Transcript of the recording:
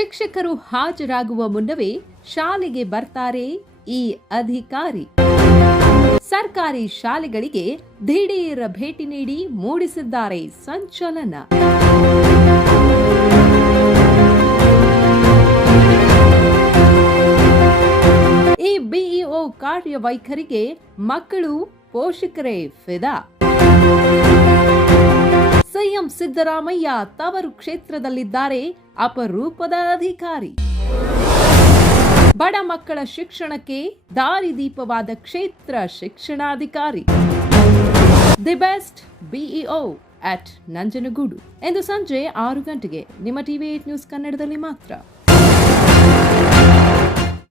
ಪೋಷಕರು ಹಾಜರಾಗುವ ಮುನ್ನವೇ ಶಾಲೆಗೆ ಬರ್ತಾರೆ ಈ ಅಧಿಕಾರಿ. ಸರ್ಕಾರಿ ಶಾಲೆಗಳಿಗೆ ದಿಢೀರ ಭೇಟಿ ನೀಡಿ ಮೂಡಿಸಿದ್ದಾರೆ ಸಂಚಲನ. ಈ ಬಿಇಒ ಕಾರ್ಯವೈಖರಿಗೆ ಮಕ್ಕಳು ಪೋಷಕರೇ ಫಿದಾ. ಸಿದ್ದರಾಮಯ್ಯ ತವರು ಕ್ಷೇತ್ರದಲ್ಲಿದ್ದಾರೆ ಅಪರೂಪದ ಅಧಿಕಾರಿ. ಬಡ ಮಕ್ಕಳ ಶಿಕ್ಷಣಕ್ಕೆ ದಾರಿದೀಪವಾದ ಕ್ಷೇತ್ರ ಶಿಕ್ಷಣಾಧಿಕಾರಿ. The best BEO at Nanjangud. ಎಂದು ಸಂಜೆ ಆರು ಗಂಟೆಗೆ ನಿಮ್ಮ ಟಿವಿ ಏಟ್ ನ್ಯೂಸ್ ಕನ್ನಡದಲ್ಲಿ ಮಾತ್ರ.